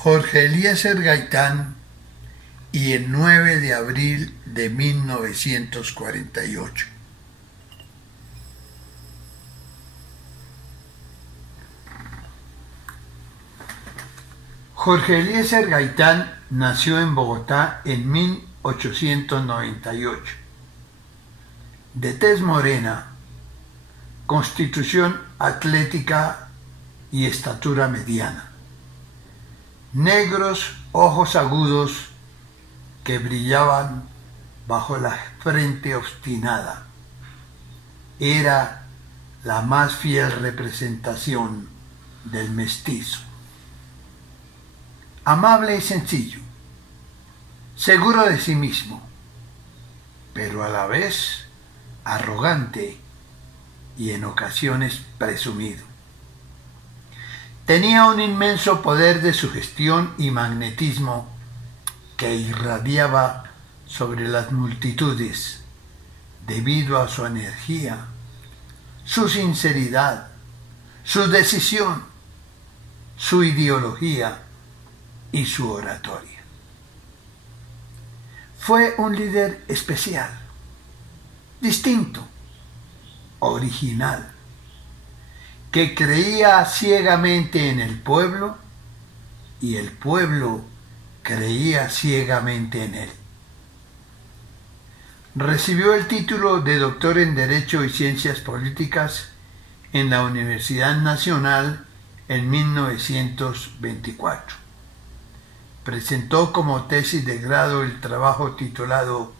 Jorge Eliezer Gaitán y el 9 de abril de 1948. Jorge Eliezer Gaitán nació en Bogotá en 1898. De tez morena, constitución atlética y estatura mediana. Negros ojos agudos que brillaban bajo la frente obstinada. Era la más fiel representación del mestizo. Amable y sencillo, seguro de sí mismo, pero a la vez arrogante y en ocasiones presumido. Tenía un inmenso poder de sugestión y magnetismo que irradiaba sobre las multitudes debido a su energía, su sinceridad, su decisión, su ideología y su oratoria. Fue un líder especial, distinto, original, que creía ciegamente en el pueblo y el pueblo creía ciegamente en él. Recibió el título de doctor en Derecho y Ciencias Políticas en la Universidad Nacional en 1924. Presentó como tesis de grado el trabajo titulado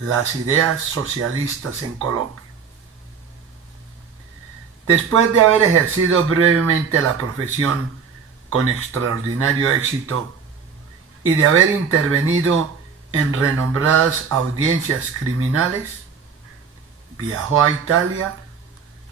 Las ideas socialistas en Colombia. Después de haber ejercido brevemente la profesión con extraordinario éxito y de haber intervenido en renombradas audiencias criminales, viajó a Italia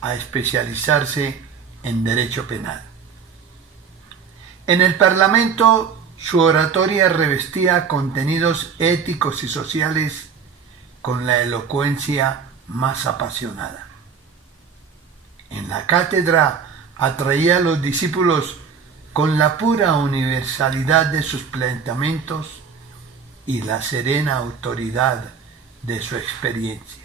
a especializarse en derecho penal. En el Parlamento, su oratoria revestía contenidos éticos y sociales con la elocuencia más apasionada. En la cátedra atraía a los discípulos con la pura universalidad de sus planteamientos y la serena autoridad de su experiencia.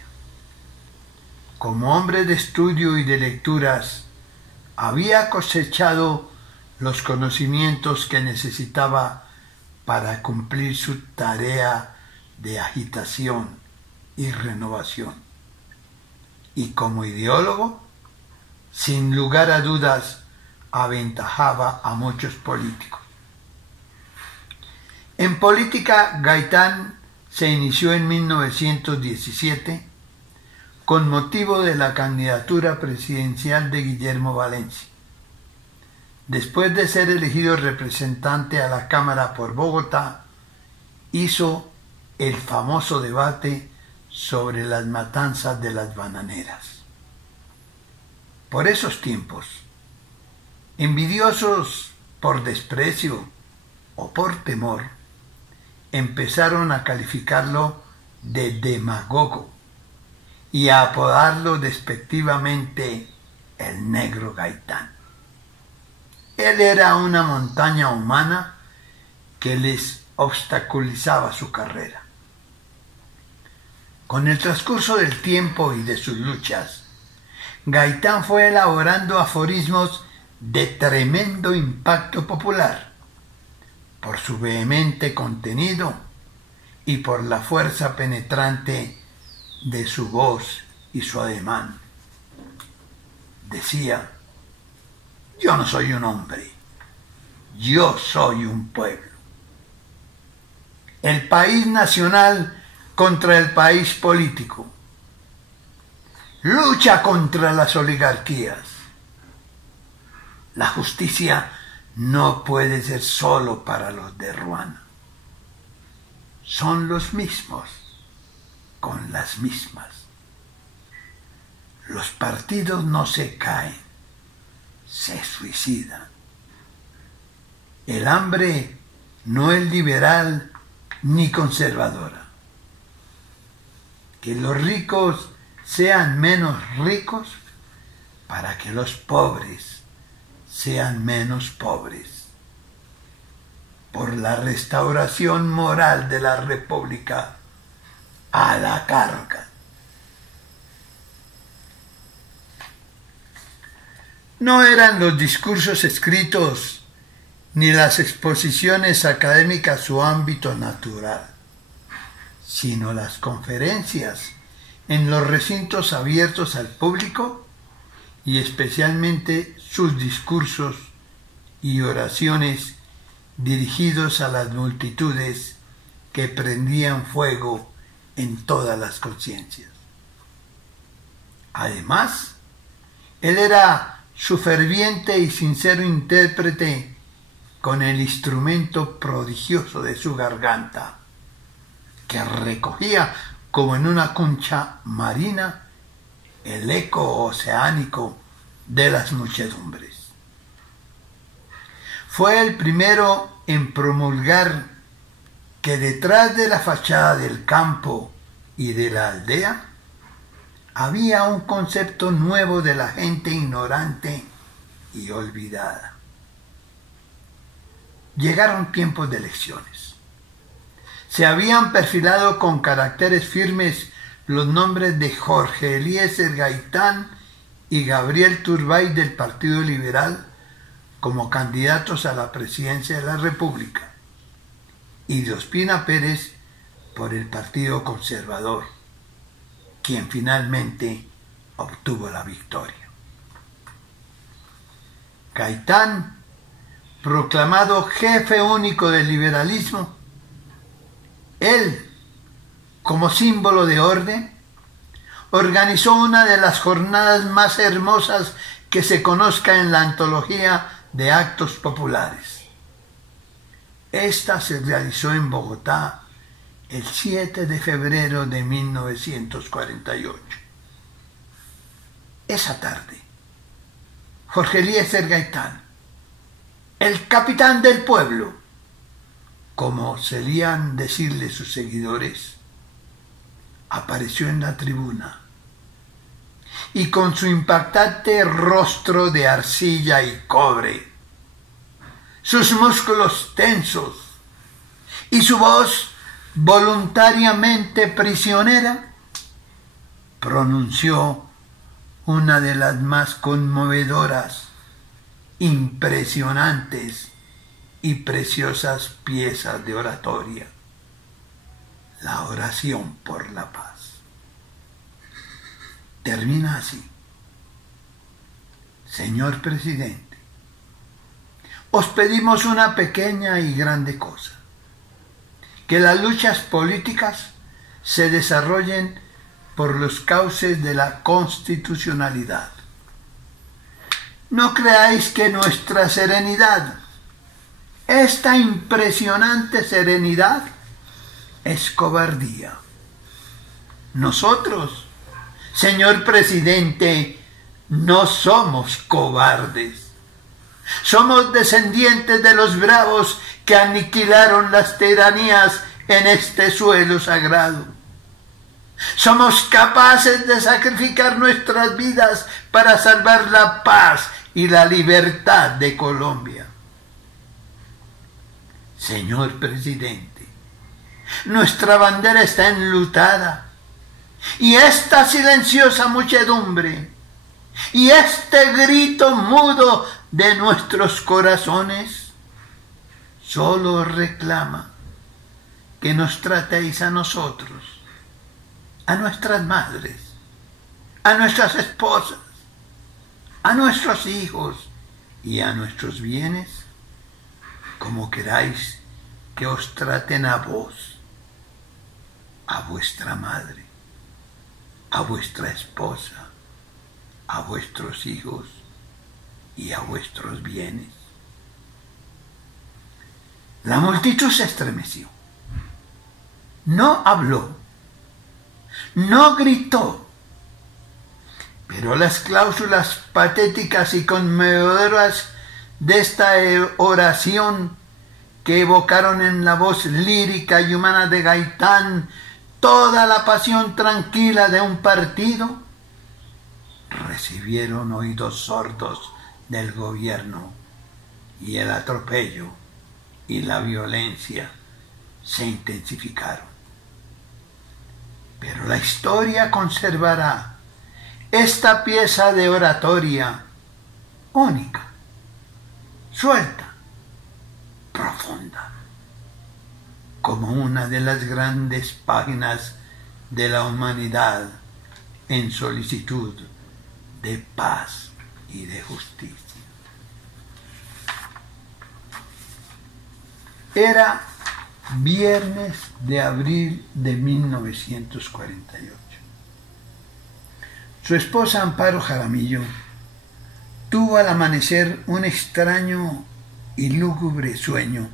Como hombre de estudio y de lecturas, había cosechado los conocimientos que necesitaba para cumplir su tarea de agitación y renovación. Y como ideólogo, sin lugar a dudas, aventajaba a muchos políticos. En política, Gaitán se inició en 1917 con motivo de la candidatura presidencial de Guillermo Valencia. Después de ser elegido representante a la Cámara por Bogotá, hizo el famoso debate sobre las matanzas de las bananeras. Por esos tiempos, envidiosos por desprecio o por temor, empezaron a calificarlo de demagogo y a apodarlo despectivamente el Negro Gaitán. Él era una montaña humana que les obstaculizaba su carrera. Con el transcurso del tiempo y de sus luchas, Gaitán fue elaborando aforismos de tremendo impacto popular, por su vehemente contenido y por la fuerza penetrante de su voz y su ademán. Decía: yo no soy un hombre, yo soy un pueblo. El país nacional contra el país político. Lucha contra las oligarquías. La justicia no puede ser solo para los de Ruana. Son los mismos con las mismas. Los partidos no se caen, se suicidan. El hambre no es liberal ni conservadora. Que los ricos sean menos ricos para que los pobres sean menos pobres. por la restauración moral de la República a la carga. No eran los discursos escritos ni las exposiciones académicas su ámbito natural, sino las conferencias en los recintos abiertos al público y especialmente sus discursos y oraciones dirigidos a las multitudes que prendían fuego en todas las conciencias. Además, él era su ferviente y sincero intérprete con el instrumento prodigioso de su garganta, que recogía como en una concha marina el eco oceánico de las muchedumbres. Fue el primero en promulgar que detrás de la fachada del campo y de la aldea había un concepto nuevo de la gente ignorante y olvidada. Llegaron tiempos de elecciones. Se habían perfilado con caracteres firmes los nombres de Jorge Eliezer Gaitán y Gabriel Turbay del Partido Liberal como candidatos a la presidencia de la República, y de Ospina Pérez por el Partido Conservador, quien finalmente obtuvo la victoria. Gaitán, proclamado jefe único del liberalismo, él, como símbolo de orden, organizó una de las jornadas más hermosas que se conozca en la antología de actos populares. Esta se realizó en Bogotá el 7 de febrero de 1948. Esa tarde, Jorge Eliezer Gaitán, el capitán del pueblo, como solían decirle sus seguidores, apareció en la tribuna y con su impactante rostro de arcilla y cobre, sus músculos tensos y su voz voluntariamente prisionera, pronunció una de las más conmovedoras, impresionantes y preciosas piezas de oratoria: la oración por la paz. Termina así: Señor presidente, os pedimos una pequeña y grande cosa: que las luchas políticas se desarrollen por los cauces de la constitucionalidad. No creáis que nuestra serenidad, esta impresionante serenidad, es cobardía. Nosotros, señor presidente, no somos cobardes. Somos descendientes de los bravos que aniquilaron las tiranías en este suelo sagrado. Somos capaces de sacrificar nuestras vidas para salvar la paz y la libertad de Colombia. Señor presidente, nuestra bandera está enlutada, y esta silenciosa muchedumbre y este grito mudo de nuestros corazones solo reclama que nos tratéis a nosotros, a nuestras madres, a nuestras esposas, a nuestros hijos y a nuestros bienes como queráis que os traten a vos, a vuestra madre, a vuestra esposa, a vuestros hijos y a vuestros bienes. La multitud se estremeció. No habló, no gritó, pero las cláusulas patéticas y conmovedoras de esta oración, que evocaron en la voz lírica y humana de Gaitán toda la pasión tranquila de un partido, recibieron oídos sordos del gobierno, y el atropello y la violencia se intensificaron. Pero la historia conservará esta pieza de oratoria única, suelta, profunda, como una de las grandes páginas de la humanidad en solicitud de paz y de justicia. Era viernes de abril de 1948. Su esposa Amparo Jaramillo tuvo al amanecer un extraño y lúgubre sueño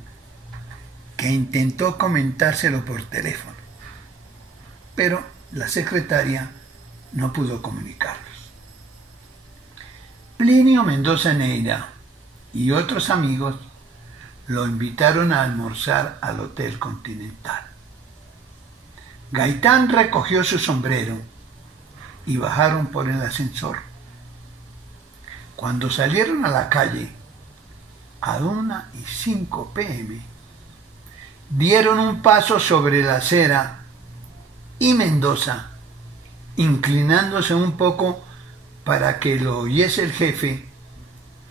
que intentó comentárselo por teléfono, pero la secretaria no pudo comunicarlos. Plinio Mendoza Neira y otros amigos lo invitaron a almorzar al Hotel Continental. Gaitán recogió su sombrero y bajaron por el ascensor. Cuando salieron a la calle, a 1:05 p.m., dieron un paso sobre la acera y Mendoza, inclinándose un poco para que lo oyese el jefe,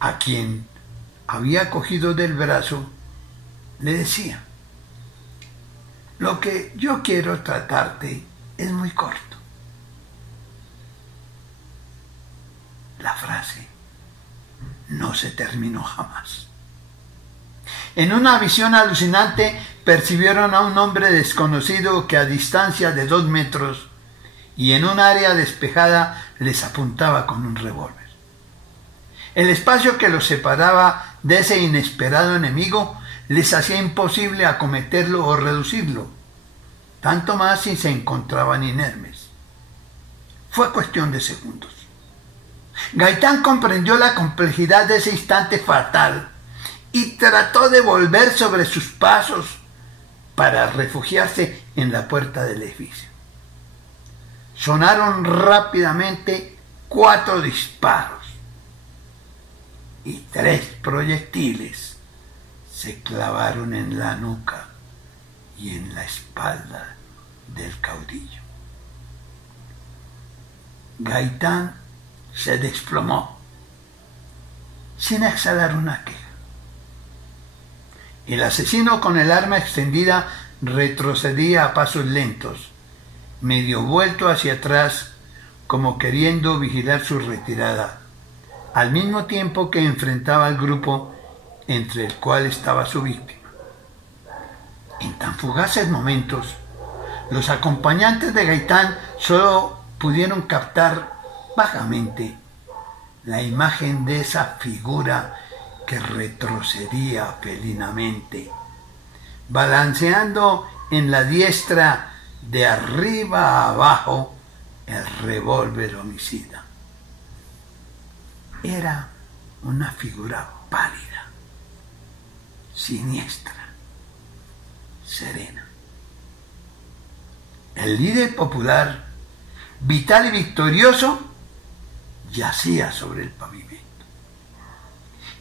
a quien había cogido del brazo, le decía: lo que yo quiero tratarte es muy corto. La frase no se terminó jamás. En una visión alucinante percibieron a un hombre desconocido que a distancia de 2 metros y en un área despejada les apuntaba con un revólver. El espacio que los separaba de ese inesperado enemigo les hacía imposible acometerlo o reducirlo, tanto más si se encontraban inermes. Fue cuestión de segundos. Gaitán comprendió la complejidad de ese instante fatal y trató de volver sobre sus pasos para refugiarse en la puerta del edificio. Sonaron rápidamente 4 disparos y 3 proyectiles se clavaron en la nuca y en la espalda del caudillo. Gaitán se desplomó sin exhalar una queja. El asesino, con el arma extendida, retrocedía a pasos lentos, medio vuelto hacia atrás, como queriendo vigilar su retirada, al mismo tiempo que enfrentaba al grupo entre el cual estaba su víctima. En tan fugaces momentos, los acompañantes de Gaitán solo pudieron captar vagamente la imagen de esa figura que retrocedía felinamente, balanceando en la diestra de arriba a abajo el revólver homicida. Era una figura pálida, siniestra, serena. El líder popular, vital y victorioso, yacía sobre el pavimento.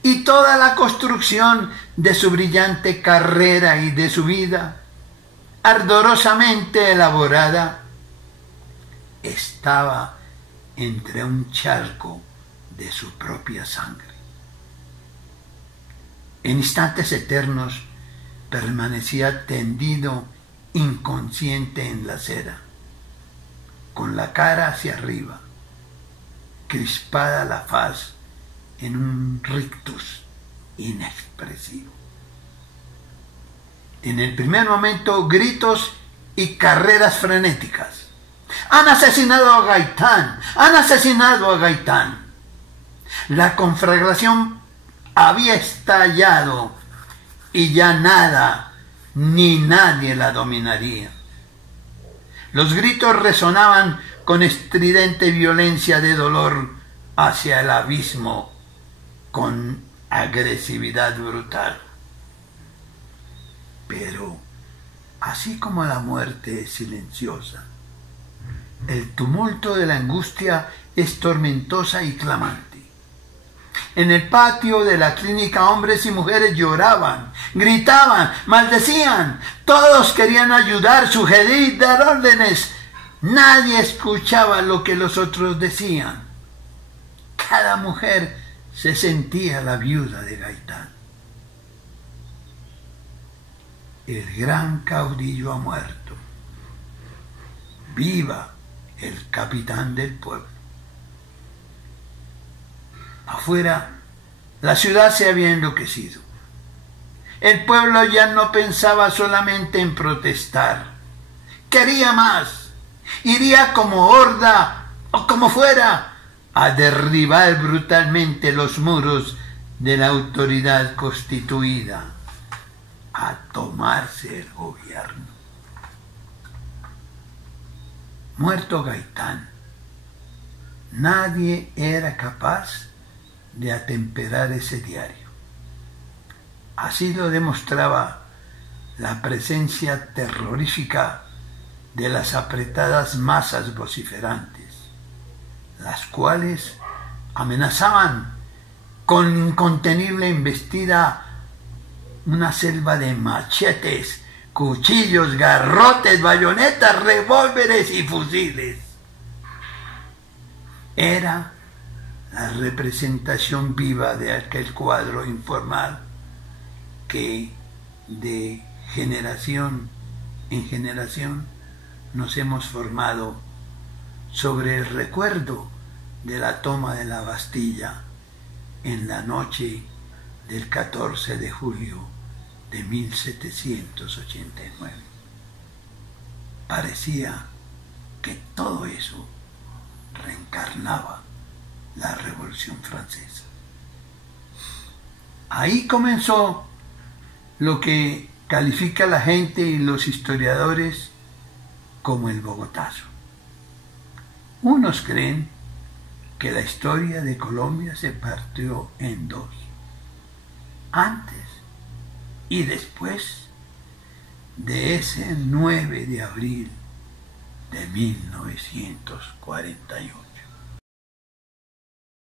Y toda la construcción de su brillante carrera y de su vida, ardorosamente elaborada, estaba entre un charco de su propia sangre. En instantes eternos permanecía tendido inconsciente en la acera, con la cara hacia arriba, crispada la faz en un rictus inexpresivo. En el primer momento, gritos y carreras frenéticas. ¡Han asesinado a Gaitán! ¡Han asesinado a Gaitán! La conflagración había estallado y ya nada ni nadie la dominaría. Los gritos resonaban con estridente violencia de dolor hacia el abismo, con agresividad brutal. Pero, así como la muerte es silenciosa, el tumulto de la angustia es tormentosa y clamante. En el patio de la clínica hombres y mujeres lloraban, gritaban, maldecían. Todos querían ayudar, sugerir, dar órdenes. Nadie escuchaba lo que los otros decían. Cada mujer se sentía la viuda de Gaitán. El gran caudillo ha muerto. Viva el capitán del pueblo. Afuera, la ciudad se había enloquecido. El pueblo ya no pensaba solamente en protestar. Quería más. Iría como horda o como fuera a derribar brutalmente los muros de la autoridad constituida, a tomarse el gobierno. Muerto Gaitán, nadie era capaz de atemperar ese diario. Así lo demostraba la presencia terrorífica de las apretadas masas vociferantes, las cuales amenazaban con incontenible embestida una selva de machetes, cuchillos, garrotes, bayonetas, revólveres y fusiles. Era la representación viva de aquel cuadro informal que de generación en generación nos hemos formado sobre el recuerdo de la toma de la Bastilla en la noche del 14 de julio de 1789. Parecía que todo eso reencarnaba la Revolución Francesa. Ahí comenzó lo que califica la gente y los historiadores como el Bogotazo. Unos creen que la historia de Colombia se partió en dos, antes y después de ese 9 de abril de 1948.